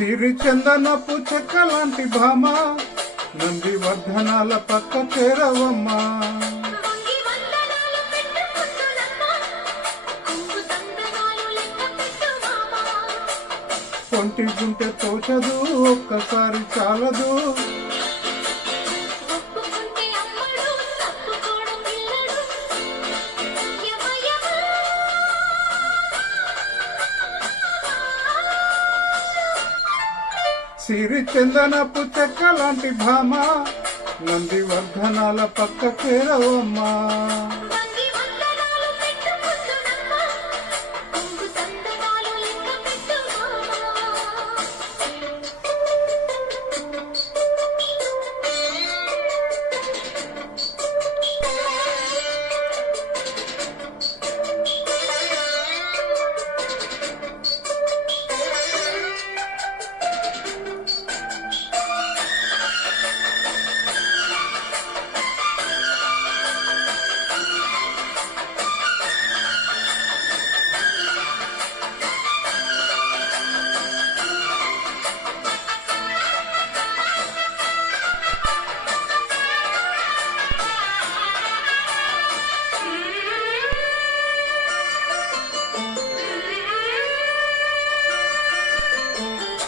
సిరి చందనపు చెక్క లాంటి భామ నంది వర్ధనాల పక్క చేరవమ్మా. కొంటి గుంటె తోచదు ఒక్కసారి చాలదు, సిరి చందనపు చెక్క లాంటి భామ నంది వర్ధనాల పక్క చేరవమ్మా.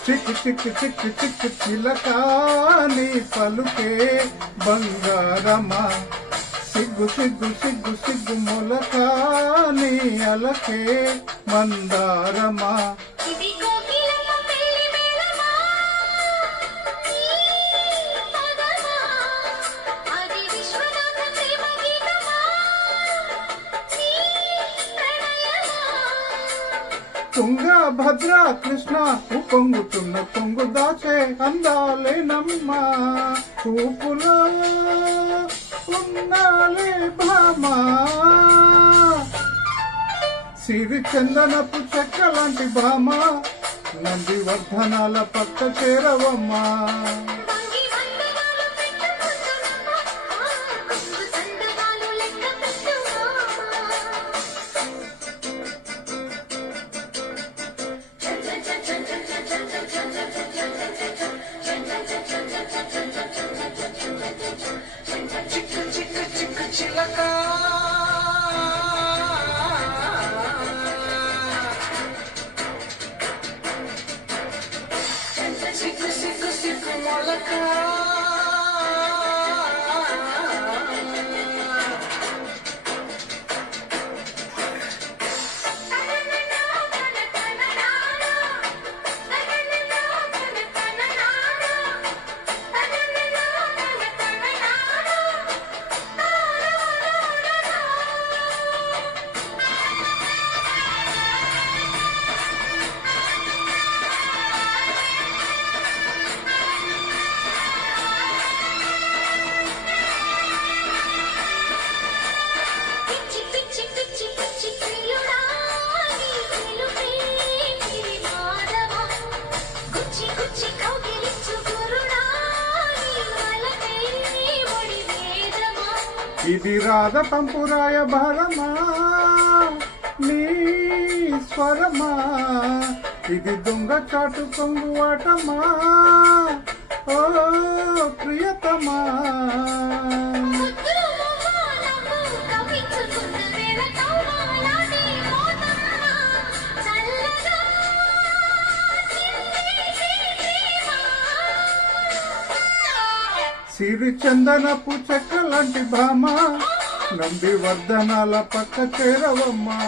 చిక్కు చిక్కు చిక్కు చిక్కు చిలకాని పలుకే బంగారమా, సిగ్గు సిగ్గు సిగ్గు సిగ్గు మొలకాని అలకే మందారమా. తుంగా భద్ర కృష్ణ పొంగుతున్న పొంగు దాచే అందాలేనమ్మా, ఊపులో ఉన్నాలే భామా. సిరి చందనపు చెక్క లాంటి భామ నంది వర్ధనాల పక్క చేరవమ్మా. ఇది రాధ పంపురాయ భారమా నీ స్వరమా, ఇది దొంగ చాటు కొంగువాటమా ఓ ప్రియతమా. సిరి చందనపు చెక్క లాంటి భామ నంది వర్ధనాల పక్క చేరవమ్మా.